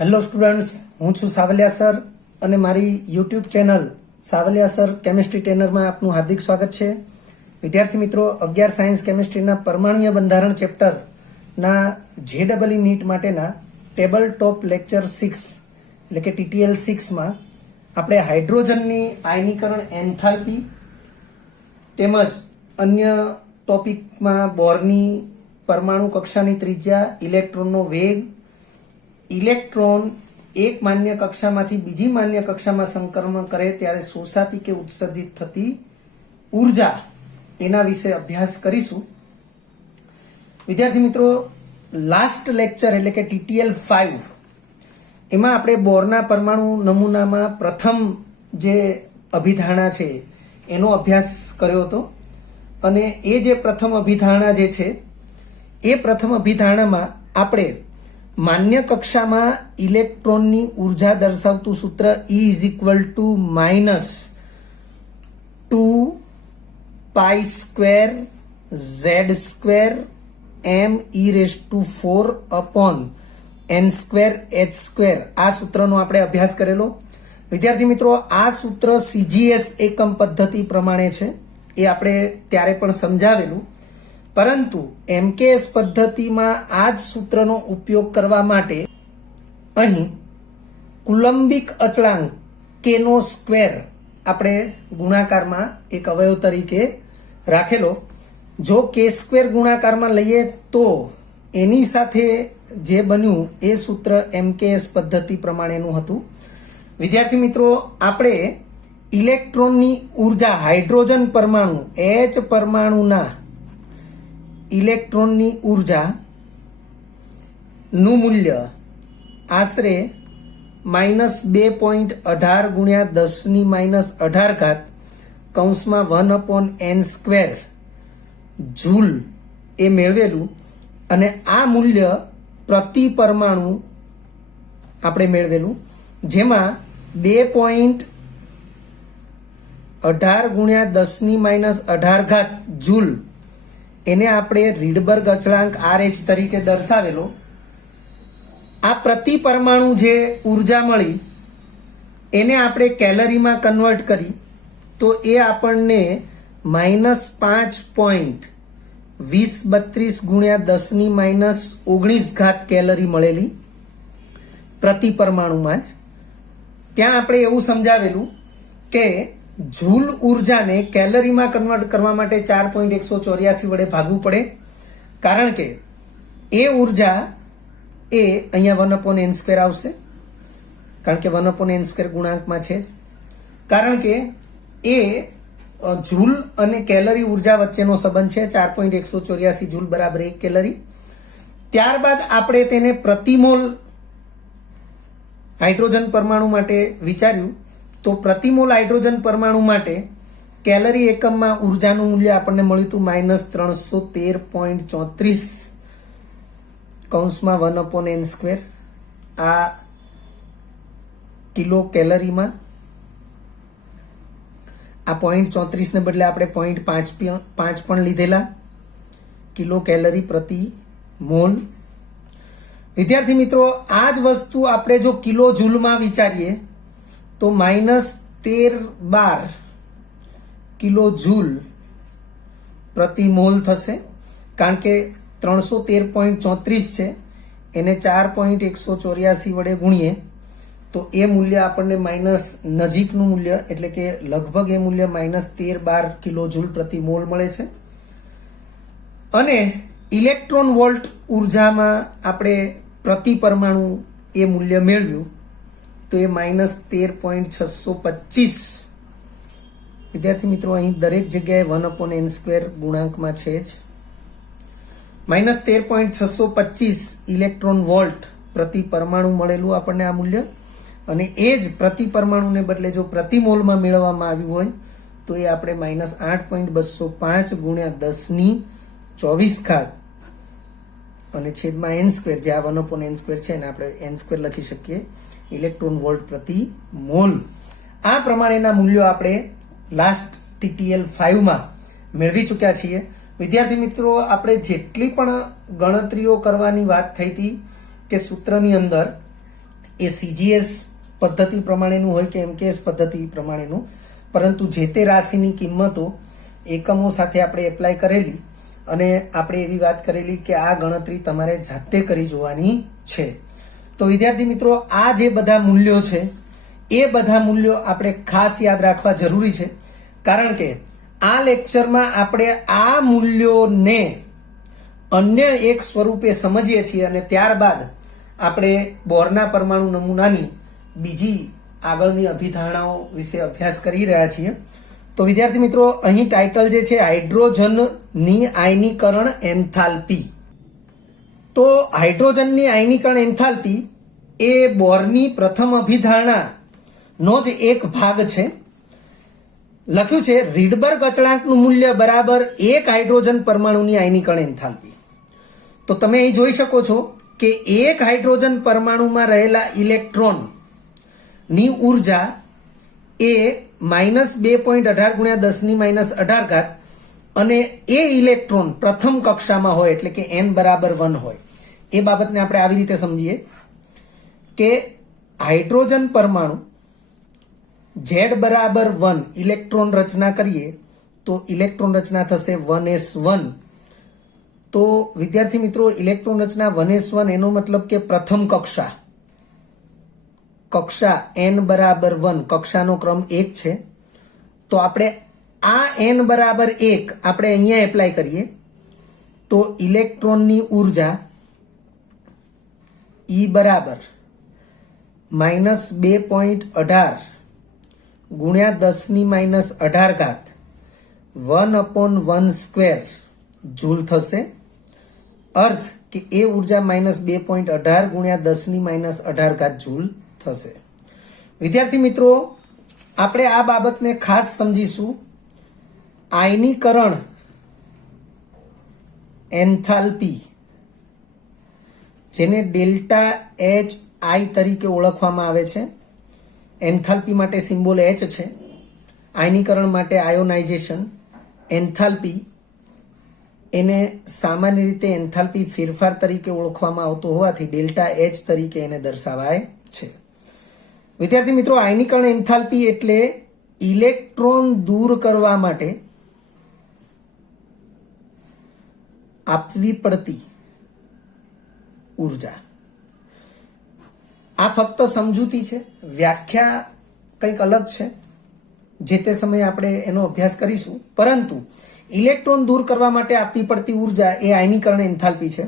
Hello students, હું છું Savaliya sir અને મારી YouTube channel Savaliya sir chemistry ટ્રેનરમાં આપનું હાર્દિક સ્વાગત છે. વિદ્યાર્થી મિત્રો, 11 સાયન્સ કેમિસ્ટ્રીના પરમાણુય બંધારણ ચેપ્ટરના JEE નીટ માટેના ટેબલ ટોપ લેક્ચર 6 એટલે કે TTL 6માં આપણે હાઇડ્રોજનની આયનીકરણ એન્થાલ્પી તેમજ અન્ય ટોપિકમાં બોરની પરમાણુ કક્ષાની ત્રિજ્યા, ઇલેક્ટ્રોનનો વેગ, ઇલેક્ટ્રોન એક માન્ય કક્ષામાંથી બીજી માન્ય કક્ષામાં સંક્રમણ કરે ત્યારે શોષાતી કે ઉત્સર્જિત થતી ઉર્જા એના વિશે અભ્યાસ કરીશું. વિદ્યાર્થી મિત્રો, લાસ્ટ લેક્ચર એટલે કે TTL 5 એમાં આપણે બોરના પરમાણુ નમૂનામાં પ્રથમ જે અભિધારણા છે એનો અભ્યાસ કર્યો હતો અને એ જે પ્રથમ અભિધારણા જે છે એ પ્રથમ અભિધારણામાં આપણે માન્ય કક્ષામાં ઇલેક્ટ્રોનની ઉર્જા દર્શાવતું સૂત્ર E = -2π² Z²m e⁴ આ સૂત્રનો આપણે અભ્યાસ કરેલો. વિદ્યાર્થી મિત્રો, આ સૂત્ર CGS એકમ પદ્ધતિ પ્રમાણે છે, એ આપણે ત્યારે પણ સમજાવેલું, પરંતુ MKS પદ્ધતિમાં આ જ સૂત્રનો ઉપયોગ કરવા માટે અહીં કુલંબિક અચળાંક K² આપણે ગુણાકારમાં એક અવયવ તરીકે રાખેલો. જો K² ગુણાકારમાં લઈએ તો એની સાથે જે બન્યું એ સૂત્ર MKS પદ્ધતિ પ્રમાણેનું હતું. વિદ્યાર્થી મિત્રો, આપણે ઇલેક્ટ્રોનની ઉર્જા હાઇડ્રોજન પરમાણુ H પરમાણુના ઇલેક્ટ્રોનની ઉર્જા નું મૂલ્ય આશરે -2.18 × 10⁻18 જૂલ એ મેળવેલું અને આ મૂલ્ય પ્રતિ પરમાણુ આપણે મેળવેલું, જેમાં 2.18 × 10⁻18 જૂલ એને આપણે રીડબર્ગ અચળાંક RH તરીકે દર્શાવેલો. આ પ્રતિ પરમાણુ જે ઉર્જા મળી એને આપણે કેલરીમાં કન્વર્ટ કરી તો એ આપણને -5.2032 × 10⁻19 કેલરી મળેલી પ્રતિ પરમાણુમાં જ. ત્યાં આપણે એવું સમજાવેલું કે જૂલ ઉર્જાને કેલરીમાં કન્વર્ટ કરવા માટે 4.184 વડે ભાગવું પડે, કારણ કે એ ઉર્જા એ અહીંયા 1/n² આવશે, કારણ કે 1/n² ગુણાંકમાં છે જ, કારણ કે એ જૂલ અને કેલરી ઉર્જા વચ્ચેનો સંબંધ છે. 4.184 જૂલ બરાબર 1 કેલરી. ત્યારબાદ આપણે તેને પ્રતિમોલ હાઇડ્રોજન પરમાણુ માટે વિચાર્યું તો પ્રતિમોલ હાઇડ્રોજન પરમાણુ માટે કેલરી એકમમાં ઉર્જાનું મૂલ્ય આપણને મળ્યું હતું -313.34 આ કિલો કેલરીમાં. આ 0.34 ને બદલે આપણે 0.5 પણ લીધેલા કિલો કેલરી પ્રતિ મોલ. વિદ્યાર્થી મિત્રો, આ જ વસ્તુ આપણે જો કિલો જૂલમાં વિચારીએ તો -1312 કિલો જૂલ પ્રતિ મોલ થશે, કારણ કે 313.34 છે એને 4.184 વડે ગુણીએ તો એ મૂલ્ય આપણને માઇનસ નજીકનું મૂલ્ય એટલે કે લગભગ એ મૂલ્ય -1312 કિલો જૂલ પ્રતિ મોલ મળે છે. અને ઇલેક્ટ્રોન વોલ્ટ ઉર્જામાં આપણે પ્રતિ પરમાણુ એ મૂલ્ય મેળવ્યું તો એ -13.625. વિદ્યાર્થી મિત્રો, અહીં દરેક જગ્યાએ 1/n² ગુણાંકમાં છે જ. -13.625 ઇલેક્ટ્રોન વોલ્ટ પ્રતિ પરમાણુ મળેલું આપણને આ મૂલ્ય, અને એ જ પ્રતિ પરમાણુને બદલે જો પ્રતિ મોલમાં મેળવવામાં આવ્યું હોય તો એ આપણે -8.205 × 10⁻24 અને છેદમાં n² જે આ 1/n² છે એને આપણે n² લખી શકીએ ઇલેક્ટ્રોન વોલ્ટ પ્રતિ મોલ. આ પ્રમાણેના મૂલ્યો આપણે લાસ્ટ TTL 5માં મેળવી ચૂક્યા છીએ. વિદ્યાર્થી મિત્રો, આપણે જેટલી પણ ગણતરીઓ કરવાની વાત થઈ હતી કે સૂત્રની અંદર એ સીજીએસ પદ્ધતિ પ્રમાણેનું હોય કે એમકેએસ પદ્ધતિ પ્રમાણેનું, પરંતુ જે તે રાશિની કિંમતો એકમો સાથે આપણે એપ્લાય કરેલી અને આપણે એવી વાત કરેલી કે આ ગણતરી તમારે જાતે કરી જોવાની છે. તો વિદ્યાર્થી મિત્રો, આ જે બધા મૂલ્યો છે એ બધા મૂલ્યો આપણે ખાસ યાદ રાખવા જરૂરી છે, કારણ કે આ લેક્ચરમાં આપણે આ મૂલ્યોને અન્ય એક સ્વરૂપે સમજીએ છીએ અને ત્યારબાદ આપણે બોરના પરમાણુ નમૂનાની બીજી આગળની અભિધારણાઓ વિશે અભ્યાસ કરી રહ્યા છીએ. તો વિદ્યાર્થી મિત્રો, અહીં ટાઇટલ જે છે હાઇડ્રોજનની આયનીકરણ એન્થાલ્પી. તો હાઇડ્રોજનની આયનીકરણ એન્થાલ્પી એ બોરની પ્રથમ અભિધારણાનો જ એક ભાગ છે. લખ્યું છે રીડબર્ગ અચળાંકનું મૂલ્ય બરાબર એક હાઇડ્રોજન પરમાણુની આયનીકરણ એન્થાલ્પી. તો તમે અહીં જોઈ શકો છો કે એક હાઇડ્રોજન પરમાણુમાં રહેલા ઇલેક્ટ્રોનની ઉર્જા એ -2.18 × 10⁻18 અને એ ઇલેક્ટ્રોન પ્રથમ કક્ષામાં હોય એટલે કે n બરાબર 1 હોય. એ બાબતને આપણે આવી રીતે સમજીએ કે હાઇડ્રોજન પરમાણુ Z બરાબર 1 ઇલેક્ટ્રોન રચના કરીએ તો ઇલેક્ટ્રોન રચના થશે 1s1. તો વિદ્યાર્થી મિત્રો, ઇલેક્ટ્રોન રચના 1s1 એનો મતલબ કે પ્રથમ કક્ષા n બરાબર 1, કક્ષાનો ક્રમ 1 છે. તો આપણે આ n બરાબર 1 આપણે અહીંયા એપ્લાય કરીએ તો ઇલેક્ટ્રોનની ઉર્જા E બરાબર -2.18 ગુણ્યા 10⁻18 1/1² જૂલ થશે. અર્થ કે એ ઉર્જા -2.18 ગુણ્યા 10⁻18 જૂલ થશે. વિદ્યાર્થી મિત્રો, આપણે આ બાબતને ખાસ સમજીશું. આયનીકરણ એન્થાલ્પી, જેને ડેલ્ટા એચ આઈ તરીકે ઓળખવામાં આવે છે. એન્થાલ્પી માટે સિમ્બોલ H છે. આયનીકરણ માટે આયોનાઇઝેશન. એન્થાલ્પી એને સામાન્ય રીતે એન્થાલ્પી ફેરફાર તરીકે ઓળખવામાં આવતો હોવાથી ડેલ્ટા એચ તરીકે એને દર્શાવાય છે. વિદ્યાર્થી મિત્રો, આયનીકરણ એન્થાલ્પી એટલે ઇલેક્ટ્રોન દૂર કરવા માટે આપવી પડતી ઉર્જા. આ ફક્ત સમજૂતી છે, વ્યાખ્યા કંઈક અલગ છે. જે તે સમયે આપણે એનો અભ્યાસ કરીશું, પરંતુ ઇલેક્ટ્રોન દૂર કરવા માટે આપવી પડતી ઉર્જા એ આયનીકરણ એન્થાલ્પી છે.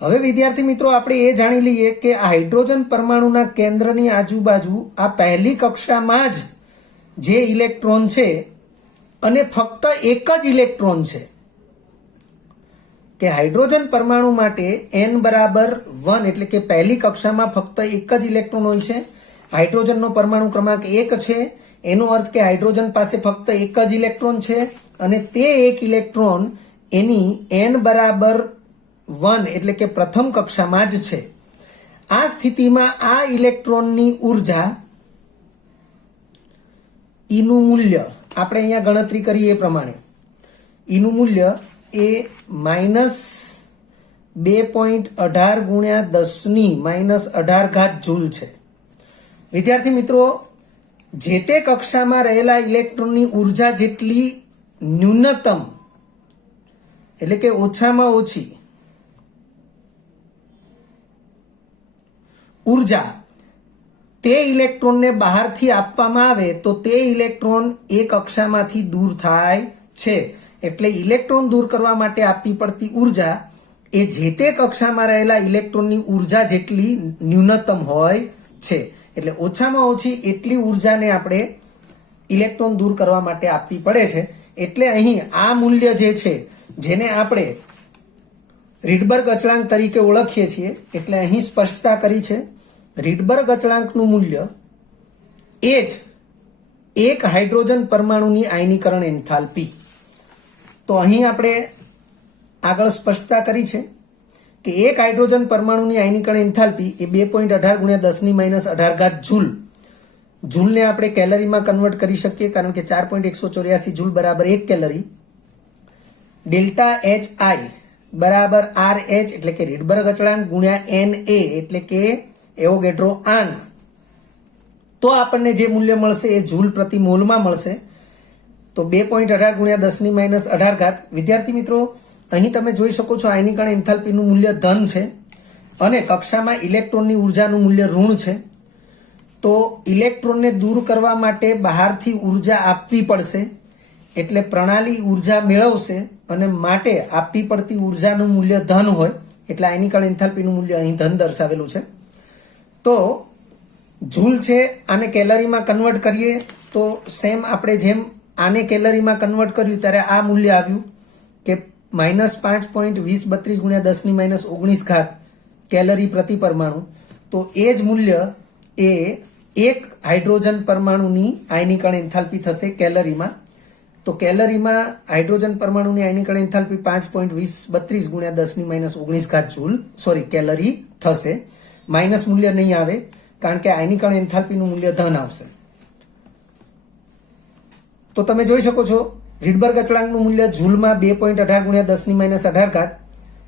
હવે વિદ્યાર્થી મિત્રો, આપણે એ જાણી લઈએ કે આ હાઇડ્રોજન પરમાણુના કેન્દ્રની આજુબાજુ આ પહેલી કક્ષામાં જ જે ઇલેક્ટ્રોન છે અને ફક્ત એક જ ઇલેક્ટ્રોન છે, કે હાઇડ્રોજન પરમાણુ માટે n બરાબર 1 એટલે કે પહેલી કક્ષામાં ફક્ત એક જ ઇલેક્ટ્રોન હોય છે. હાઇડ્રોજનનો પરમાણુ ક્રમાંક 1 છે. એનો અર્થ કે હાઇડ્રોજન પાસે ફક્ત એક જ ઇલેક્ટ્રોન છે અને તે એક ઇલેક્ટ્રોન એની n બરાબર 1 એટલે કે પ્રથમ કક્ષામાં જ છે. આ સ્થિતિમાં આ ઇલેક્ટ્રોનની ઉર્જા ઈનું મૂલ્ય આપણે અહીંયા ગણતરી કરીએ એ પ્રમાણે ઈનું મૂલ્ય એ -2.18 ગુણ્યા 10⁻18 જૂલ છે. વિદ્યાર્થી મિત્રો, જે તે કક્ષામાં રહેલા ઇલેક્ટ્રોનની ઉર્જા જેટલી ન્યૂનતમ એટલે કે ઓછામાં ઓછી ઉર્જા તે ઇલેક્ટ્રોનને બહારથી આપવામાં આવે તો તે ઇલેક્ટ્રોન એ કક્ષામાંથી દૂર થાય છે. એટલે ઇલેક્ટ્રોન દૂર કરવા માટે આપવી પડતી ઉર્જા એ જે તે કક્ષામાં રહેલા ઇલેક્ટ્રોનની ઉર્જા જેટલી ન્યૂનતમ હોય છે. એટલે ઓછામાં ઓછી એટલી ઉર્જાને આપણે ઇલેક્ટ્રોન દૂર કરવા માટે આપવી પડે છે. એટલે અહીં આ મૂલ્ય જે છે, જેને આપણે રીડબર્ગ અચળાંક તરીકે ઓળખીએ છીએ, એટલે અહીં સ્પષ્ટતા કરી છે. રીડબર્ગ અચળાંકનું મૂલ્ય એ જ એક હાઇડ્રોજન પરમાણુની આયનીકરણ એન્થાલ્પી. તો અહીં આપણે આગળ સ્પષ્ટતા કરી છે કે એક હાઇડ્રોજન પરમાણુની આયનીકરણ એન્થાલ્પી એ 2.18 ગુણ્યા 10⁻18 જૂલ. જૂલને આપણે કેલરીમાં કન્વર્ટ કરી શકીએ, કારણ કે 4.184 જૂલ બરાબર 1 કેલરી. ડેલ્ટા એચ આઈ બરાબર RH એટલે કે રીડબર્ગ અચળાંક ગુણ્યા NA એટલે કે એવોગેડ્રો આંક, તો આપણને જે મૂલ્ય મળશે એ જૂલ પ્રતિ મોલમાં મળશે. તો 2.18 ગુણ્યા 10⁻18. વિદ્યાર્થી મિત્રો, અહીં તમે જોઈ શકો છો આયનીકરણ એન્થાલ્પીનું મૂલ્ય ધન છે અને કક્ષામાં ઇલેક્ટ્રોનની ઉર્જાનું મૂલ્ય ઋણ છે. તો ઇલેક્ટ્રોનને દૂર કરવા માટે બહારથી ઉર્જા આપવી પડશે, એટલે પ્રણાલી ઉર્જા મેળવશે અને માટે આપવી પડતી ઉર્જાનું મૂલ્ય ધન હોય, એટલે આયનીકરણ એન્થાલ્પીનું મૂલ્ય અહીં ધન દર્શાવેલું છે. તો જૂલ છે, આને કેલરીમાં કન્વર્ટ કરીએ તો સેમ આપણે જેમ આને કેલરીમાં કન્વર્ટ કર્યું ત્યારે આ મૂલ્ય આવ્યું કે -5.2032 ગુણ્યા 10⁻19 કેલરી પ્રતિ પરમાણુ. તો એ જ મૂલ્ય એ એક હાઇડ્રોજન પરમાણુની આયનીકરણ એન્થાલ્પી થશે કેલરીમાં. તો કેલરીમાં હાઇડ્રોજન પરમાણુની આયનીકરણ એન્થાલ્પી 5.2032 ગુણ્યા 10⁻19 જૂલ કેલરી થશે. માઇનસ મૂલ્ય નહીં આવે, કારણ કે આયનીકરણ એન્થાલ્પીનું મૂલ્ય ધન આવશે. તો તમે જોઈ શકો છો રીડબર્ગ અચળાંકનું મૂલ્ય જૂલમાં 2.18 ગુણ્યા 10⁻18,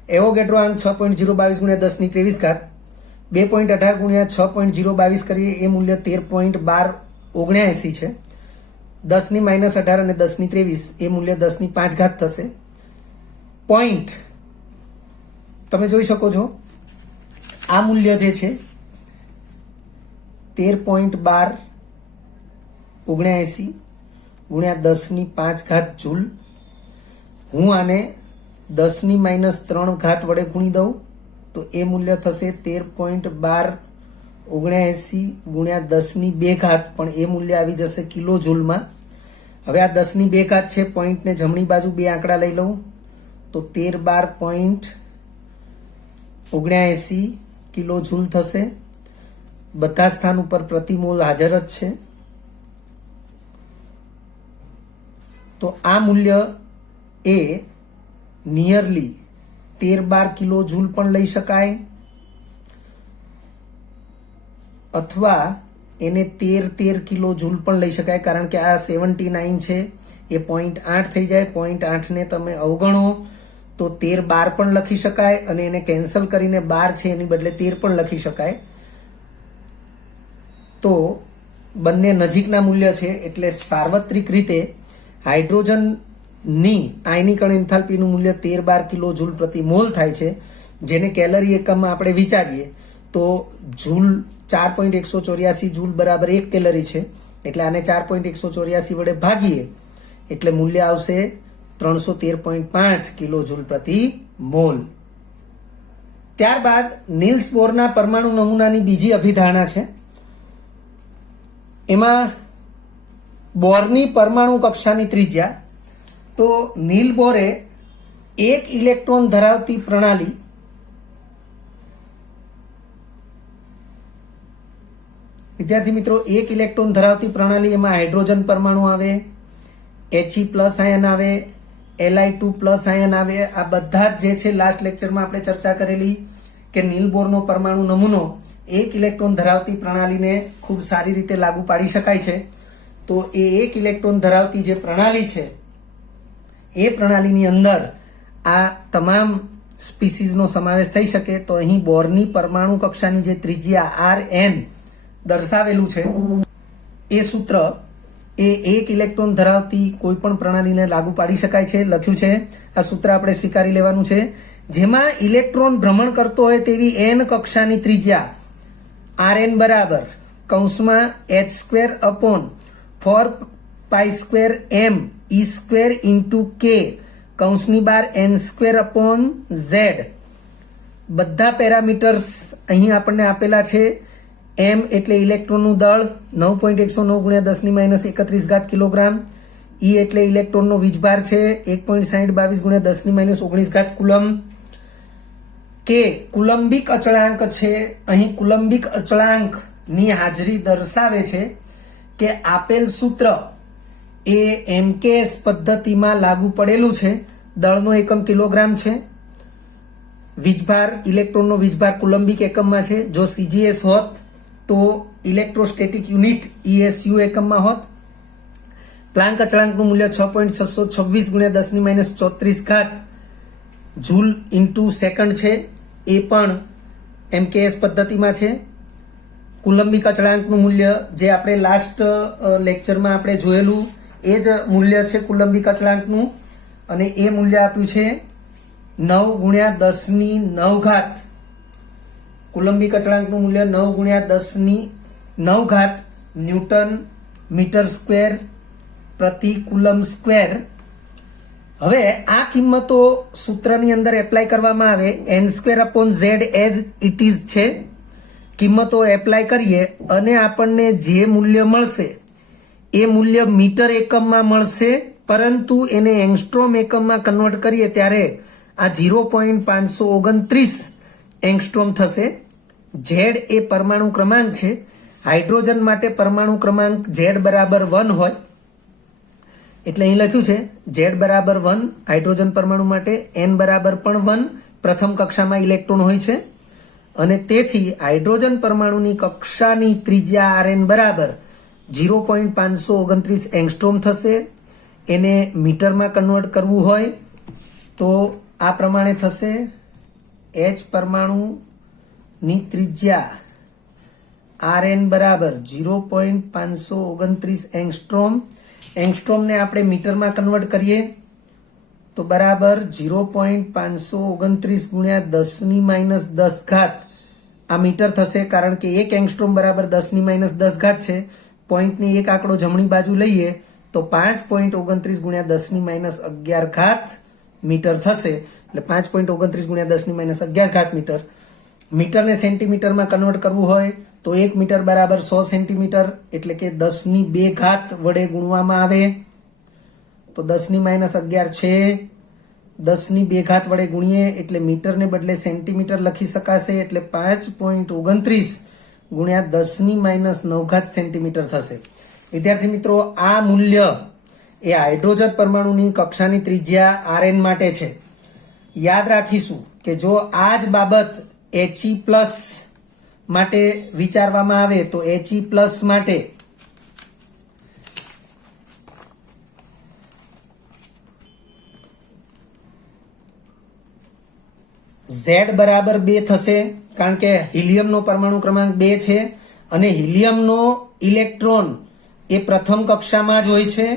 એવોગેડ્રો આંક 6.022 ગુણ્યા 10⁻23, 2.18 ગુણ્યા 6.022 કરીએ એ મૂલ્ય 13.1279 છે. 10⁻18 અને 10⁻23 એ મૂલ્ય 10⁵ થશે. પોઈન્ટ તમે જોઈ શકો છો આ મૂલ્ય જે છે 13.1279 ગુણ્યા 10⁵ જૂલ. હું આને 10⁻³ વડે ગુણી દઉં તો એ મૂલ્ય થશે 13.1279 ગુણ્યા 10⁵, પણ એ મૂલ્ય આવી જશે કિલો જૂલમાં. હવે આ 10⁵ છે, પોઈન્ટને જમણી બાજુ બે આંકડા લઈ લઉં તો 1312.79 કિલો જૂલ થશે. બધા સ્થાન ઉપર પ્રતિમોલ હાજર જ છે. તો આ મૂલ્ય એ નિયરલી 13-12 કિલો જૂલ પણ લઈ શકાય, અથવા એને 13 કિલો જૂલ પણ લઈ શકાય, કારણ કે આ 79 છે એ 0.8 થઈ જાય. 0.8 ને તમે અવગણો તો 13-12 પણ લખી શકાય, અને એને કેન્સલ કરીને 12 છે એની બદલે 13 પણ લખી શકાય. તો બંને નજીકના મૂલ્ય છે, એટલે સાર્વત્રિક રીતે હાઇડ્રોજનની આયનીકરણ એન્થાલ્પીનું મૂલ્ય 13-12 કિલો જૂલ પ્રતિ મોલ થાય છે, જેને કેલરી એકમમાં આપણે વિચારીએ તો જૂલ 4.184 જૂલ બરાબર 1 કેલરી છે, એટલે આને 4.184 વડે ભાગીએ એટલે મૂલ્ય આવશે 313.5 કિલો જૂલ પ્રતિ મોલ. ત્યારબાદ નીલ્સ બોરના પરમાણુ નમૂનાની બીજી અભિધારણા છે. એમાં બોરની પરમાણુ કક્ષાની ત્રિજ્યા, તો નીલ બોરે એક ઇલેક્ટ્રોન ધરાવતી પ્રણાલી વિદ્યાર્થી મિત્રો એક ઇલેક્ટ્રોન ધરાવતી પ્રણાલી, એમાં હાઇડ્રોજન પરમાણુ આવે, He+ આયન આવે, Li2+ આયન આવે. આ બધા જ જે છે લાસ્ટ લેક્ચરમાં આપણે ચર્ચા કરેલી કે નીલ બોરનો પરમાણુ નમૂનો એક ઇલેક્ટ્રોન ધરાવતી પ્રણાલીને ખૂબ સારી રીતે લાગુ પાડી શકાય છે. તો એ એક ઇલેક્ટ્રોન ધરાવતી જે પ્રણાલી છે એ પ્રણાલીની અંદર આ તમામ સ્પીસીઝનો સમાવેશ થઈ શકે. તો અહીં બોરની પરમાણુ કક્ષાની જે ત્રિજ્યા Rn દર્શાવેલું છે એ સૂત્ર એ એક ઇલેક્ટ્રોન ધરાવતી કોઈ પણ પ્રણાલીને લાગુ પાડી શકાય છે. લખ્યું છે આ સૂત્ર આપણે સ્વીકારી લેવાનું છે, જેમાં ઇલેક્ટ્રોન ભ્રમણ કરતો હોય તેવી n કક્ષાની ત્રિજ્યા Rn બરાબર ((4π²m e²) k (n²/z). બધા પેરામીટર્સ અહીં આપણને આપેલા છે. m એટલે ઇલેક્ટ્રોનનું દળ 9.109 ગુણ્યા 10⁻31 કિલોગ્રામ. e એટલે ઇલેક્ટ્રોનનો વીજભાર છે 1.6022 ગુણ્યા 10⁻19 કુલમ. k કુલંબિક અચળાંક છે. અહીં કુલંબિક અચળાંકની હાજરી દર્શાવે છે કે આપેલ સૂત્ર એ MKS પદ્ધતિમાં લાગુ પડેલું છે. દળનો એકમ કિલોગ્રામ છે. વીજભાર ઇલેક્ટ્રોનનો વીજભાર કુલંબિક એકમમાં છે. જો CGS હોત તો ઇલેક્ટ્રોસ્ટેટિક યુનિટ ESU એકમમાં હોત. પ્લાન્ક અચળાંકનું મૂલ્ય 6.626 ગુણ્યા 10⁻34 જૂલ ઇન્ટુ સેકન્ડ છે. એ પણ MKS પદ્ધતિમાં છે. કુલંબિક અચળાંકનું મૂલ્ય જે આપણે લાસ્ટ લેક્ચરમાં આપણે જોયેલું એ જ મૂલ્ય છે કુલંબિક અચળાંકનું, અને એ મૂલ્ય આપ્યું છે 9 ગુણ્યા 10⁹ કુલંબિક અચળાંકનું મૂલ્ય 9 ગુણ્યા 10⁹ ન્યૂટન મીટર સ્ક્વેર પ્રતિ કુલમ સ્ક્વેર. હવે આ કિંમતો સૂત્રની અંદર એપ્લાય કરવામાં આવે n²/z એઝ ઇટ ઇઝ છે. કિંમતો એપ્લાય કરીએ અને આપણને જે મૂલ્ય મળશે એ મૂલ્ય મીટર એકમમાં મળશે, પરંતુ એને એંગસ્ટ્રોમ એકમમાં કન્વર્ટ કરીએ ત્યારે આ 0.529 એંગસ્ટ્રોમ થશે. ઝેડ એ પરમાણુ ક્રમાંક છે. હાઇડ્રોજન માટે પરમાણુ ક્રમાંક Z બરાબર 1 હોય, એટલે અહીં લખ્યું છે Z બરાબર 1 હાઇડ્રોજન પરમાણુ માટે, N બરાબર પણ 1 પ્રથમ કક્ષામાં ઇલેક્ટ્રોન હોય છે, અને તેથી હાઇડ્રોજન પરમાણુની કક્ષાની ત્રિજ્યા Rn બરાબર 0.529 એંગસ્ટ્રોમ થશે. એને મીટરમાં કન્વર્ટ કરવું હોય તો આ પ્રમાણે થશે. H પરમાણુની ત્રિજ્યા Rn બરાબર 0.529 એંગસ્ટ્રોમ. એંગસ્ટ્રોમને આપણે મીટરમાં કન્વર્ટ કરીએ તો બરાબર 0.529 ગુણ્યા 10⁻10 આ મીટર થશે, કારણ કે 1 એંગસ્ટ્રોમ બરાબર 10⁻10 છે. પોઈન્ટની એક આંકડો જમણી બાજુ લઈએ તો 5.29 ગુણ્યા 10⁻11 મીટર થશે, એટલે 5.29 ગુણ્યા 10⁻11 મીટર. મીટરને સેન્ટીમીટરમાં કન્વર્ટ કરવું હોય તો 1 મીટર બરાબર 100 સેન્ટીમીટર, એટલે કે 10⁻2 વડે ગુણવામાં આવે તો 10⁻11 છે. 10⁻2 વડે ગુણીએ એટલે મીટરને બદલે સેન્ટીમીટર લખી શકાશે, એટલે 5.29 ગુણ્યા 10⁻9 સેન્ટીમીટર થશે. વિદ્યાર્થી મિત્રો, આ મૂલ્ય એ હાઇડ્રોજન પરમાણુની કક્ષાની ત્રિજ્યા Rn માટે છે. યાદ રાખીશું કે જો આ જ બાબત He+ માટે વિચારવામાં આવે તો He+ માટે Z બરાબર 2 થશે, કારણ કે હિલિયમનો પરમાણુ ક્રમાંક 2 છે અને હિલિયમનો ઇલેક્ટ્રોન એ પ્રથમ કક્ષામાં જ હોય છે.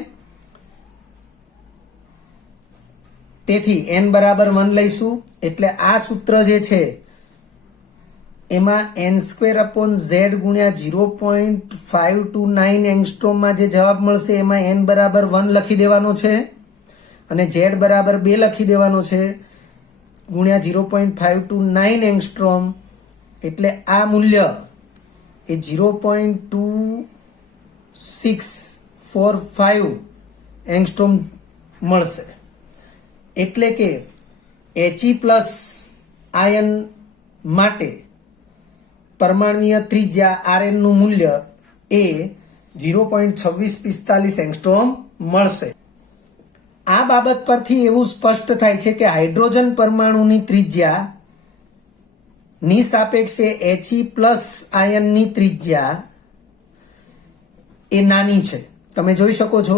તેથી n બરાબર 1 લઈશું, એટલે આ સૂત્ર જે છે એમાં n²/z ગુણ્યા 0.529 એંગસ્ટ્રોમમાં જે જવાબ મળશે એમાં n બરાબર 1 લખી દેવાનો છે અને Z બરાબર 2 લખી દેવાનો છે ગુણ્યા 0.529 એંગસ્ટ્રોમ, એટલે આ મૂલ્ય એ 0.2645 એંગસ્ટ્રોમ મળશે. એટલે કે He+ આયન માટે પરમાણ્વીય ત્રિજ્યા Rn નું મૂલ્ય એ 0.2645 એંગસ્ટ્રોમ મળશે. આ બાબત પરથી એવું સ્પષ્ટ થાય છે કે હાઇડ્રોજન પરમાણુની ત્રિજ્યા ની સાપેક્ષે He+ આયનની ત્રિજ્યા એ નાની છે. તમે જોઈ શકો છો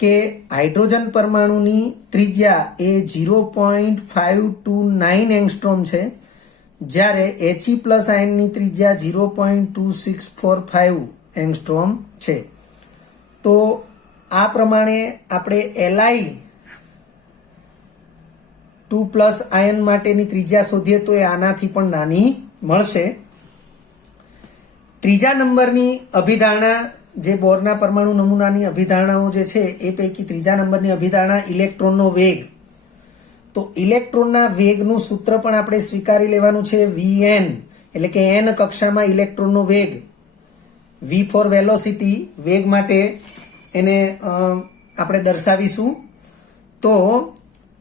કે હાઇડ્રોજન પરમાણુની ત્રિજ્યા એ 0.529 એંગસ્ટ્રોમ છે, જ્યારે He+ આયનની ત્રિજ્યા 0.2645 એંગસ્ટ્રોમ છે. તો આ પ્રમાણે આપણે Li2+ આયન માટેની ત્રિજ્યા શોધીએ તો એ આનાથી પણ નાની મળશે. ત્રીજા નંબરની અભિધારણા જે બોરના પરમાણુ નમૂનાની અભિધારણાઓ જે છે એ પૈકી ત્રીજા નંબરની અભિધારણા ઇલેક્ટ્રોનનો વેગ. તો ઇલેક્ટ્રોનના વેગનું સૂત્ર પણ આપણે સ્વીકારી લેવાનું છે Vn, એટલે કે n કક્ષામાં ઇલેક્ટ્રોનનો વેગ. V ફોર વેલોસિટી, વેગ માટે એને આપણે દર્શાવીશું. તો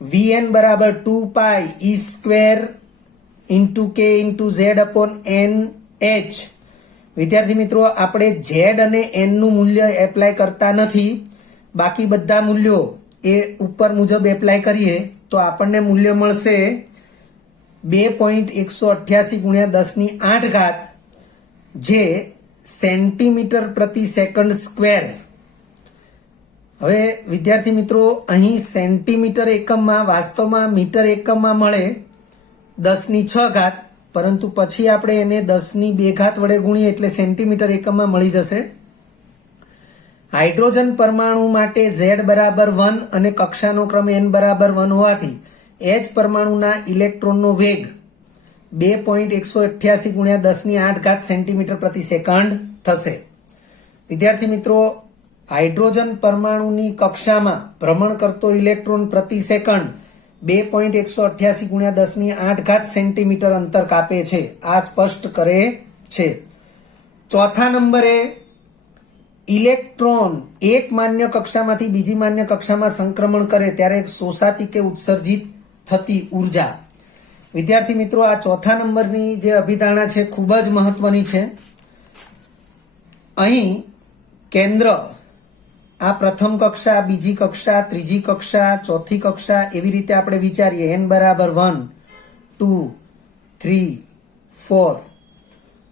Vn બરાબર 2πe² k/z/nh. વિદ્યાર્થી મિત્રો, આપણે Z અને N નું મૂલ્ય એપ્લાય કરતા નથી, બાકી બધા મૂલ્યો એ ઉપર મુજબ એપ્લાય કરીએ તો આપણને મૂલ્ય મળશે 2.188 ગુણ્યા 10⁸, જે સેન્ટીમીટર પ્રતિ સેકન્ડ સ્ક્વેર. હવે વિદ્યાર્થી મિત્રો, અહીં સેન્ટીમીટર એકમમાં વાસ્તવમાં મીટર એકમમાં મળે 10⁶, પરંતુ પછી આપણે એને 10⁵ વડે ગુણીએ એટલે સેન્ટીમીટર એકમમાં મળી જશે. હાઇડ્રોજન પરમાણુ માટે Z બરાબર 1 અને કક્ષાનો ક્રમ n બરાબર 1 હોવાથી H પરમાણુના ઇલેક્ટ્રોનનો વેગ 2.188 ગુણ્યા 10⁸ સેન્ટીમીટર પ્રતિ સેકન્ડ થશે. વિદ્યાર્થી મિત્રો, હાઇડ્રોજન પરમાણુની કક્ષામાં ભ્રમણ કરતો ઇલેક્ટ્રોન પ્રતિ સેકન્ડ 2.188 ગુણ્યા 10⁸ સેન્ટીમીટર અંતર કાપે છે. આ સ્પષ્ટ કરે છે. ચોથા નંબરે ઇલેક્ટ્રોન એક માન્ય કક્ષામાંથી બીજી માન્ય કક્ષામાં સંક્રમણ કરે ત્યારે શોષાતી કે ઉત્સર્જિત થતી ઉર્જા. વિદ્યાર્થી મિત્રો, આ ચોથા નંબરની જે અભિધારણા છે ખૂબ જ મહત્વની છે. અહીં કેન્દ્ર, આ પ્રથમ કક્ષા, બીજી કક્ષા, ત્રીજી કક્ષા, ચોથી કક્ષા એવી રીતે આપણે વિચારીએ. n બરાબર 1, 2, 3, 4.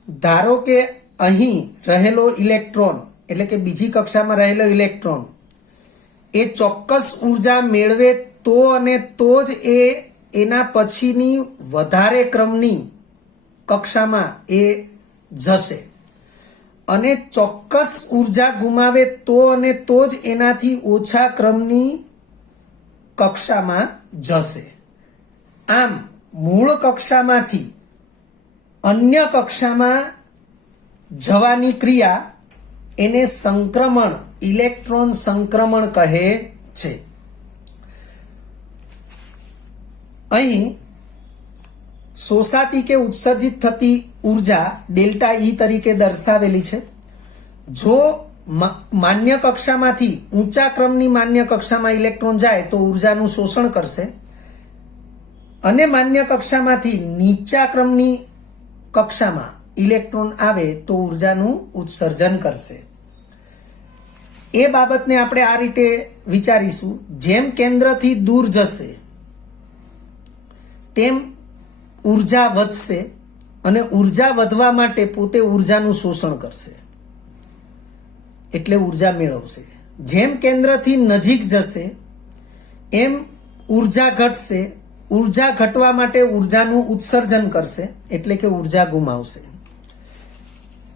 ધારો કે અહીં રહેલો ઇલેક્ટ્રોન એટલે કે બીજી કક્ષામાં રહેલો ઇલેક્ટ્રોન એ ચોક્કસ ઉર્જા મેળવે તો અને તો જ એ એના પછીની વધારે ક્રમની કક્ષામાં એ જશે, અને ચોક્કસ ઉર્જા ગુમાવે તો અને તો જ એનાથી ઓછા ક્રમની કક્ષામાં જશે. આમ મૂળ કક્ષામાંથી અન્ય કક્ષામાં જવાની ક્રિયા એને સંક્રમણ, ઇલેક્ટ્રોન સંક્રમણ કહે છે. અહીં શોષાતી કે ઉત્સર્જિત થતી ઉર્જા ડેલ્ટા ઈ તરીકે દર્શાવેલી છે. જો માન્ય કક્ષામાંથી ઊંચા ક્રમની માન્ય કક્ષામાં ઇલેક્ટ્રોન જાય તો ઉર્જાનું શોષણ કરશે, અને માન્ય કક્ષામાંથી નીચા ક્રમની કક્ષામાં ઇલેક્ટ્રોન આવે તો ઉર્જાનું ઉત્સર્જન કરશે. એ બાબતને આપણે આ રીતે વિચારીશું. જેમ કેન્દ્રથી દૂર જશે તેમ ઉર્જા વધશે, અને ઉર્જા વધવા માટે પોતે ઉર્જાનું શોષણ કરશે એટલે ઉર્જા મેળવશે. જેમ કેન્દ્રથી નજીક જશે એમ ઉર્જા ઘટશે, ઉર્જા ઘટવા માટે ઉર્જાનું ઉત્સર્જન કરશે એટલે કે ઉર્જા ગુમાવશે.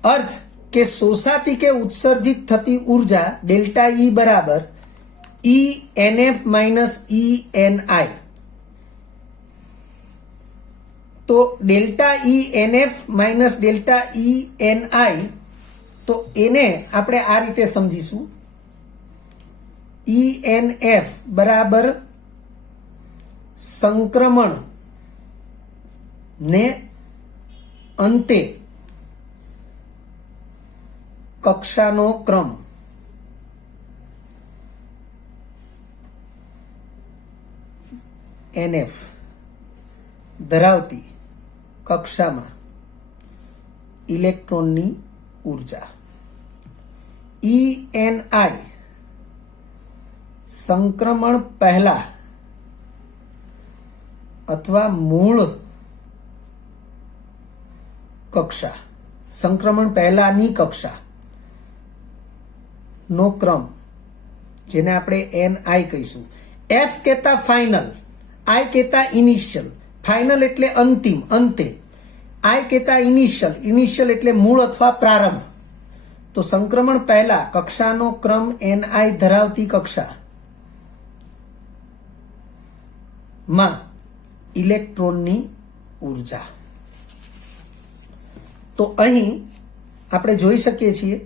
અર્થ કે શોષાતી કે ઉત્સર્જિત થતી ઉર્જા ડેલ્ટા ઈ બરાબર ENF માઇનસ ENI. તો delta ENF minus delta ENI, તો એને આપણે આ રીતે સમજીશું. ENF બરાબર સંક્રમણ ને અંતે કક્ષાનો ક્રમ, NF ધરાવતી કક્ષામાં ઇલેક્ટ્રોનની ઉર્જા. ENI સંક્રમણ પહેલા અથવા મૂળ કક્ષા, સંક્રમણ પહેલાની કક્ષા નો ક્રમ, જેને આપણે NI કહીશું. F કહેતા ફાઇનલ, I કહેતા ઇનિશિયલ. ફાઇનલ એટલે અંતિમ, અંતે. I કહેતા ઇનિશિયલ, ઇનિશિયલ એટલે મૂળ અથવા પ્રારંભ. તો સંક્રમણ પહેલા કક્ષાનો ક્રમ NI ધરાવતી કક્ષા માં ઇલેક્ટ્રોનની ઉર્જા. તો અહીં આપણે જોઈ શકીએ છીએ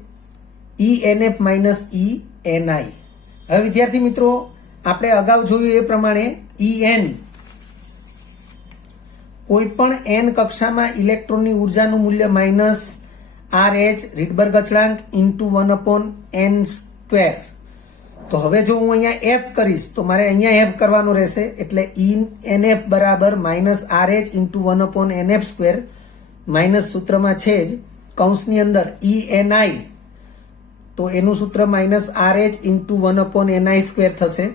ENF માઇનસ ENI. હવે વિદ્યાર્થી મિત્રો, આપણે અગાઉ જોયું એ પ્રમાણે En, કોઈ પણ n કક્ષામાં ઇલેક્ટ્રોનની ઉર્જાનું મૂલ્ય માઇનસ RH રીડબર્ગ અચળાંક ઇન્ટુ 1/n². તો હવે જો હું અહીંયા f કરીશ તો મારે અહીંયા f કરવાનું રહેશે, એટલે ENF બરાબર minus RH into 1/nf², minus સૂત્રમાં છે જ કૌંસની અંદર ENI, તો એનું સૂત્ર માઇનસ RH ઇન્ટુ 1/ni² થશે.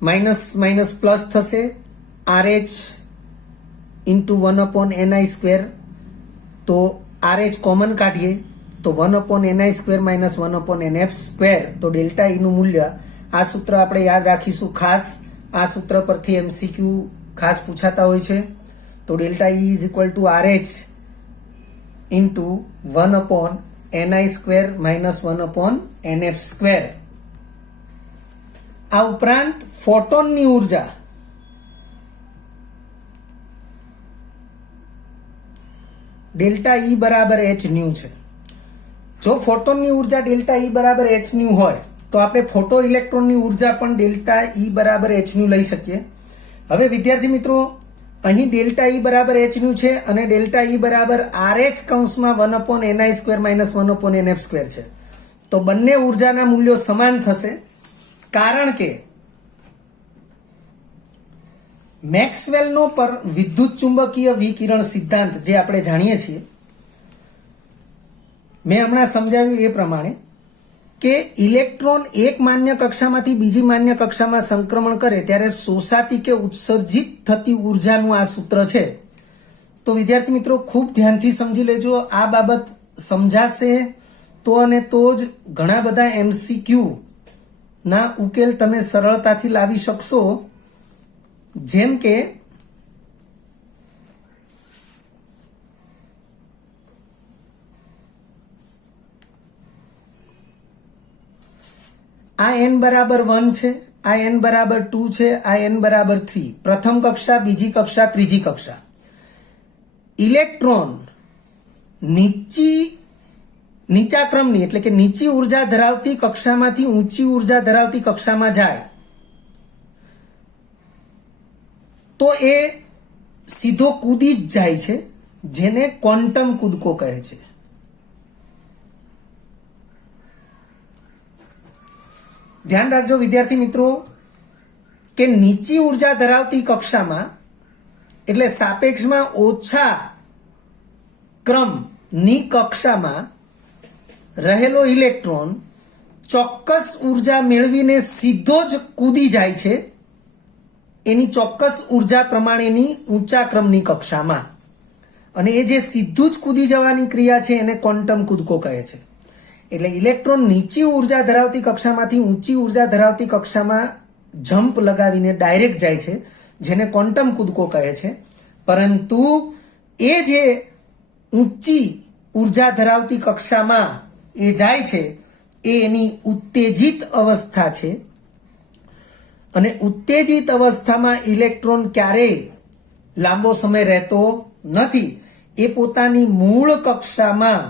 માઇનસ માઇનસ પ્લસ થશે, RH ઇન્ટુ 1/ni². તો RH કોમન કાઢીએ તો 1/ni² માઇનસ 1/nf². તો ડેલ્ટા ઈનું મૂલ્ય, આ સૂત્ર આપણે યાદ રાખીશું ખાસ. આ સૂત્ર પરથી MCQ ખાસ પૂછાતા હોય છે. તો delta E is equal to RH into 1/ni² minus 1/nf². આ ઉપરાંત ફોટોનની ઉર્જા ડેલ્ટા ઈ બરાબર h ન્યુ છે. જો ફોટોનની ઉર્જા ડેલ્ટા ઈ બરાબર h ન્યુ હોય તો આપણે ફોટો ઇલેક્ટ્રોનની ઉર્જા પણ ડેલ્ટા ઈ બરાબર h ન્યુ લઈ શકીએ. હવે વિદ્યાર્થી મિત્રો, અહીં ડેલ્ટા ઈ બરાબર h ન્યુ છે અને ડેલ્ટા ઈ બરાબર RH કૌંસમાં 1/ni² માઇનસ 1/nf² છે. તો બંને ઉર્જાના મૂલ્યો સમાન થશે, કારણ કે મેક્સવેલનો પર વિદ્યુત ચુંબકીય વિકિરણ સિદ્ધાંત જે આપણે જાણીએ છીએ, મેં હમણાં સમજાવ્યું એ પ્રમાણે કે ઇલેક્ટ્રોન એક માન્ય કક્ષામાંથી બીજી માન્ય કક્ષામાં સંક્રમણ કરે ત્યારે શોષાતી કે ઉત્સર્જિત થતી ઉર્જાનું આ સૂત્ર છે. તો વિદ્યાર્થી મિત્રો, ખૂબ ધ્યાનથી સમજી લેજો. આ બાબત સમજાશે તો અને તો જ ઘણા બધા MCQ ના ઉકેલ તમે સરળતાથી લાવી શકશો. જેમ કે આ n બરાબર 1 છે, આ n બરાબર 2 છે, આ n બરાબર 3. પ્રથમ કક્ષા, બીજી કક્ષા, ત્રીજી કક્ષા. ઇલેક્ટ્રોન નીચા ક્રમની એટલે કે નીચી ઉર્જા ધરાવતી કક્ષામાંથી ઊંચી ઉર્જા ધરાવતી કક્ષામાં જાય તો એ સીધો કૂદી જ જાય છે, જેને ક્વોન્ટમ કૂદકો કહે છે. ધ્યાન રાખજો વિદ્યાર્થી મિત્રો કે નીચી ઉર્જા ધરાવતી કક્ષામાં એટલે સાપેક્ષમાં ઓછા ક્રમની કક્ષામાં રહેલો ઇલેક્ટ્રોન ચોક્કસ ઉર્જા મેળવીને સીધો જ કૂદી જાય છે એની ચોક્કસ ઉર્જા પ્રમાણેની ઊંચા ક્રમની કક્ષામાં. અને એ જે સીધું જ કૂદી જવાની ક્રિયા છે એને ક્વોન્ટમ કૂદકો કહે છે. એટલે ઇલેક્ટ્રોન નીચી ઉર્જા ધરાવતી કક્ષામાંથી ઊંચી ઉર્જા ધરાવતી કક્ષામાં જમ્પ લગાવીને ડાયરેક્ટ જાય છે, જેને ક્વોન્ટમ કૂદકો કહે છે. પરંતુ એ જે ઊંચી ઉર્જા ધરાવતી કક્ષામાં એ જાય છે એ એની ઉત્તેજિત અવસ્થા છે. અને ઉત્તેજિત અવસ્થામાં ઇલેક્ટ્રોન ક્યારેય લાંબો સમય રહેતો નથી. એ પોતાની મૂળ કક્ષામાં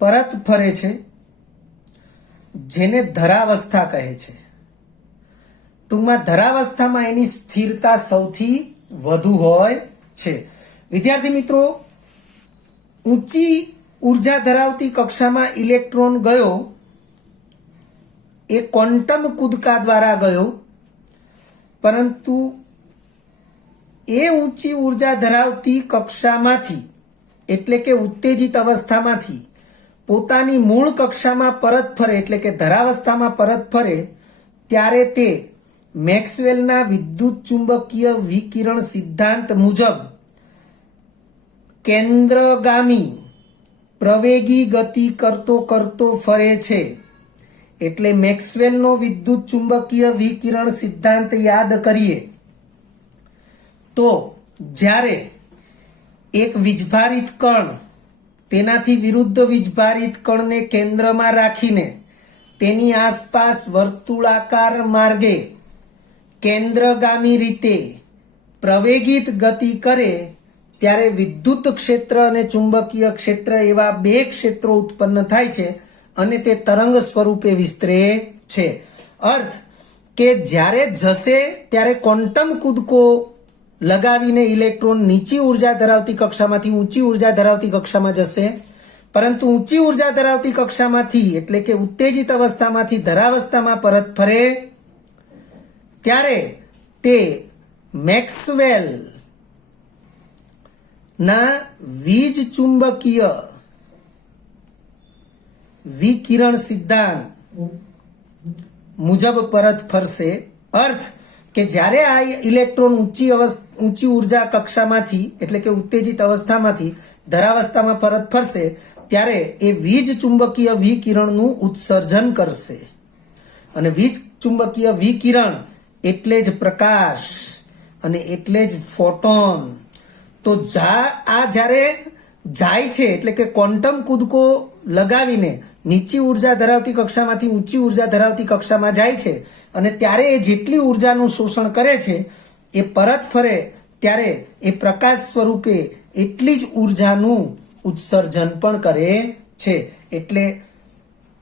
પરત ફરે છે, જેને ધરાવસ્થા કહે છે. ટૂંકમાં ધરાવસ્થામાં એની સ્થિરતા સૌથી વધુ હોય છે. વિદ્યાર્થી મિત્રો, ઊંચી ઉર્જા ધરાવતી કક્ષામાં ઇલેક્ટ્રોન ગયો એ ક્વોન્ટમ કૂદકા દ્વારા ગયો, પરંતુ એ ઊંચી ઉર્જા ધરાવતી કક્ષામાંથી એટલે કે ઉત્તેજિત અવસ્થામાંથી પોતાની મૂળ કક્ષામાં પરત ફરે એટલે કે ધરાવસ્થામાં પરત ફરે ત્યારે તે મેક્સવેલના વિદ્યુત ચુંબકીય વિકિરણ સિદ્ધાંત મુજબ કેન્દ્રગામી પ્રવેગી ગતિ કરતો કરતો ફરે છે. એટલે મેક્સવેલનો વિદ્યુત ચુંબકીય વિકિરણ સિદ્ધાંત યાદ કરીએ તો જ્યારે એક વીજભારિત કણ તેનાથી વિરુદ્ધ વીજભારિત કણને કેન્દ્રમાં રાખીને તેની આસપાસ વર્તુળાકાર માર્ગે કેન્દ્રગામી રીતે પ્રવેગિત ગતિ કરે ત્યારે વિદ્યુત ક્ષેત્ર અને ચુંબકીય ક્ષેત્ર એવા બે ક્ષેત્રો ઉત્પન્ન થાય છે અને તે તરંગ સ્વરૂપે વિસ્તરે છે. અર્થ કે જ્યારે જશે ત્યારે ક્વોન્ટમ કૂદકો લગાવીને ઇલેક્ટ્રોન નીચી ઉર્જા ધરાવતી કક્ષામાંથી ઊંચી ઉર્જા ધરાવતી કક્ષામાં જશે, પરંતુ ઊંચી ઉર્જા ધરાવતી કક્ષામાંથી એટલે કે ઉત્તેજિત અવસ્થામાંથી ધરાવસ્થામાં પરત ફરે ત્યારે તે મેક્સવેલ ના વીજ ચુંબકીય વિકિરણ સિદ્ધાંત મુજબ પરત ફરશે. અર્થ કે જ્યારે આ ઇલેક્ટ્રોન ઊંચી ઉર્જા કક્ષામાંથી એટલે કે ઉત્તેજિત અવસ્થામાંથી ધરાવસ્થામાં પરત ફરશે ત્યારે એ વીજ ચુંબકીય વિકિરણનું ઉત્સર્જન કરશે. અને વીજ ચુંબકીય વિકિરણ એટલે જ પ્રકાશ. અને એટલે જ ફોટોન. તો આ જ્યારે જાય છે એટલે કે ક્વોન્ટમ કૂદકો લગાવીને નીચી ઉર્જા ધરાવતી કક્ષામાંથી ઊંચી ઉર્જા ધરાવતી કક્ષામાં જાય છે અને ત્યારે એ જેટલી ઉર્જાનું શોષણ કરે છે એ પરત ફરે ત્યારે એ પ્રકાશ સ્વરૂપે એટલી જ ઉર્જાનું ઉત્સર્જન પણ કરે છે. એટલે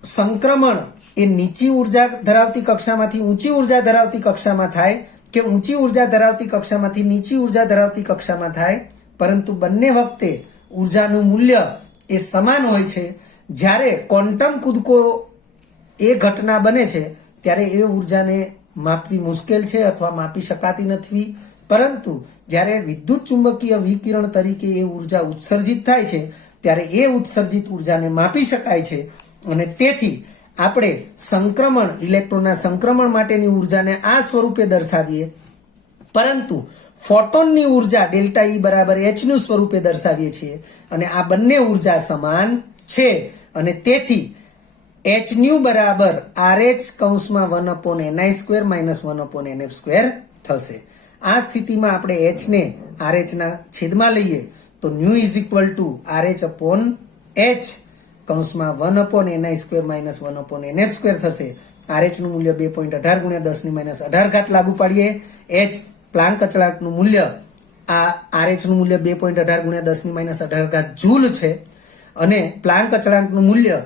સંક્રમણ એ નીચી ઉર્જા ધરાવતી કક્ષામાંથી ઊંચી ઉર્જા ધરાવતી કક્ષામાં થાય કે ઊંચી ઉર્જા ધરાવતી કક્ષામાંથી નીચી ઉર્જા ધરાવતી કક્ષામાં થાય, પરંતુ બંને વખતે ઉર્જાનું મૂલ્ય એ સમાન હોય છે. જ્યારે ક્વોન્ટમ કૂદકો એ ઘટના બને છે ત્યારે એ ઉર્જાને માપવી મુશ્કેલ છે અથવા માપી શકાતી નથી, પરંતુ જ્યારે વિદ્યુત ચુંબકીય વિકિરણ તરીકે એ ઉર્જા ઉત્સર્જિત થાય છે ત્યારે એ ઉત્સર્જિત ઉર્જાને માપી શકાય છે. અને તેથી આપણે સંક્રમણ, ઇલેક્ટ્રોનના સંક્રમણ માટેની ઉર્જાને આ સ્વરૂપે દર્શાવીએ, પરંતુ ફોટોનની ઉર્જા ડેલ્ટા ઈ બરાબર એચનું સ્વરૂપે દર્શાવીએ છીએ. અને આ બંને ઉર્જા સમાન છે અને તેથી એચ ન્યુ બરાબર RH કૌંસમાં 1/ni² - 1/nf² થશે. આ સ્થિતિમાં આપણે એચ ને RH ના છેદમાં લઈએ તો new is equal to RH/h કૌંસમાં 1/ni² - 1/nf² થશે. RH નું મૂલ્ય 2.18 × 10⁻18 લાગુ પાડીએ. h પ્લાન્ક અચળાંકનું મૂલ્ય, આ RH નું મૂલ્ય 2.18 × 10⁻18 જૂલ છે અને પ્લાન્ક અચળાંકનું મૂલ્ય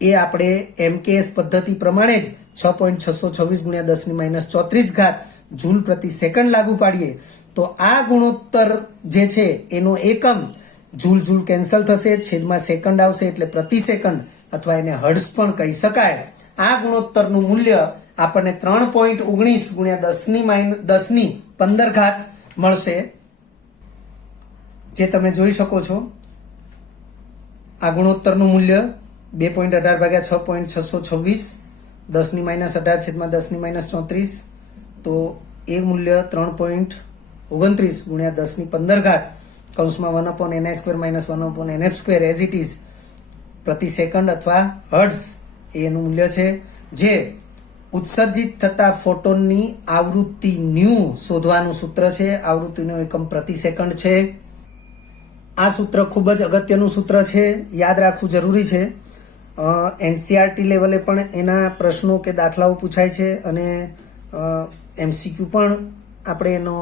એ આપણે MKS પદ્ધતિ પ્રમાણે જ 6.626 × 10⁻34 જૂલ પ્રતિ સેકન્ડ લાગુ પાડીએ તો આ ગુણોત્તર જે છે એનો એકમ જૂલ જૂલ કેન્સલ થશે, છેદમાં સેકન્ડ આવશે એટલે પ્રતિ સેકન્ડ અથવા એને હર્ટ્ઝ પણ કહી શકાય. આ ગુણોત્તરનું મૂલ્ય આપણને 3.19 × 10⁻15 મળશે, જે તમે જોઈ શકો છો. આ ગુણોત્તરનું મૂલ્ય 2.18 ભાગ્યા 6.626 10⁻18 છેદમાં 10⁻34, તો એ મૂલ્ય 3.29 × 10⁻15 કૌંસમાં 1/ni² - 1/nf² as it is પ્રતિ સેકન્ડ અથવા હર્ટ્ઝ એનું મૂલ્ય છે, જે ઉત્સર્જિત થતા ફોટોનની આવૃત્તિ ન્યુ શોધવાનું સૂત્ર છે. આવૃત્તિનો એકમ પ્રતિ સેકન્ડ છે. આ સૂત્ર ખૂબ જ અગત્યનું સૂત્ર છે, યાદ રાખવું જરૂરી છે. NCERT લેવલે પણ એના પ્રશ્નો કે દાખલાઓ પૂછાય છે અને MCQ પણ આપણે એનો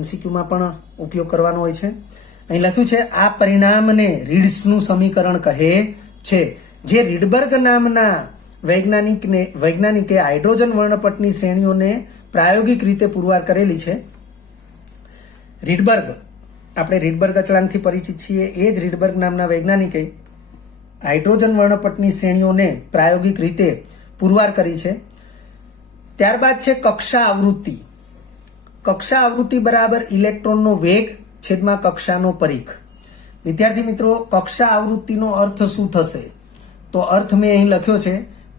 MCQમાં પણ ઉપયોગ કરવાનો હોય છે. અહીં લખ્યું છે આ પરિણામને રીડ્સનું સમીકરણ કહે છે. જે રીડબર્ગ નામના વૈજ્ઞાનિકે હાઇડ્રોજન વર્ણપટની શ્રેણીઓને પ્રાયોગિક રીતે પુરવાર કરેલી છે. રીડબર્ગ, આપણે રીડબર્ગ અચળાંકથી પરિચિત છીએ. એ જ રીડબર્ગ નામના વૈજ્ઞાનિકે હાઇડ્રોજન વર્ણપટની શ્રેણીઓને પ્રાયોગિક રીતે પુરવાર કરી છે. ત્યારબાદ છે કક્ષા આવૃત્તિ. કક્ષા આવૃત્તિ બરાબર ઇલેક્ટ્રોનનો વેગ છેદમાં કક્ષાનો પરિઘ. વિદ્યાર્થી મિત્રો, કક્ષા આવૃત્તિનો અર્થ શું થશે? તો અર્થ મેં અહીં લખ્યો છે,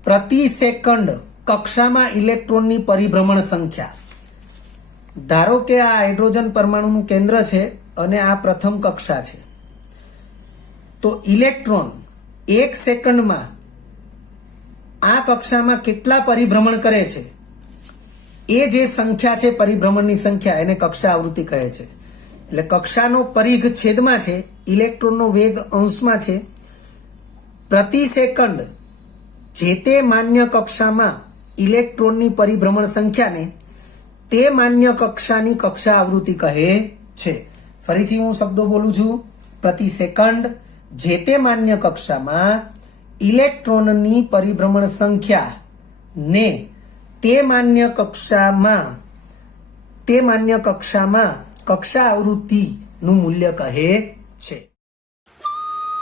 પ્રતિ સેકન્ડ કક્ષામાં ઇલેક્ટ્રોનની પરિભ્રમણ સંખ્યા. ધારો કે આ હાઇડ્રોજન પરમાણુનું કેન્દ્ર છે અને આ પ્રથમ કક્ષા છે, તો ઇલેક્ટ્રોન 1 સેકન્ડમાં આ કક્ષામાં કેટલા પરિભ્રમણ કરે છે એ જે સંખ્યા છે, પરિભ્રમણની સંખ્યા, એને કક્ષા આવૃત્તિ કહે છે. એટલે કક્ષાનો પરિઘ છેદમાં છે, ઇલેક્ટ્રોનનો વેગ અંશમાં છે. પ્રતિ સેકન્ડ જે તે માન્ય કક્ષામાં ઇલેક્ટ્રોનની પરિભ્રમણ સંખ્યાને તે માન્ય કક્ષાની કક્ષા આવૃત્તિ કહે છે. ફરીથી હું શબ્દો બોલું છું. પ્રતિ સેકન્ડ જે તે માન્ય કક્ષામાં ઇલેક્ટ્રોનની પરિભ્રમણ સંખ્યા ને તે માન્ય કક્ષામાં કક્ષા આવૃત્તિનું મૂલ્ય કહે છે.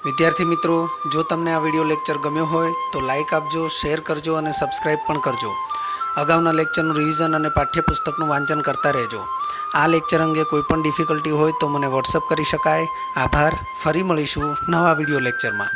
વિદ્યાર્થી મિત્રો, જો તમને આ વિડીયો લેક્ચર ગમ્યો હોય તો લાઈક આપજો, શેર કરજો અને સબસ્ક્રાઈબ પણ કરજો. અગાઉના લેક્ચરનું રિવિઝન અને પાઠ્યપુસ્તકનું વાંચન કરતા રહેજો. આ લેક્ચર અંગે કોઈ પણ ડિફિકલ્ટી હોય તો મને વોટ્સઅપ કરી શકાય. આભાર. ફરી મળીશું નવા વિડીયો લેક્ચરમાં.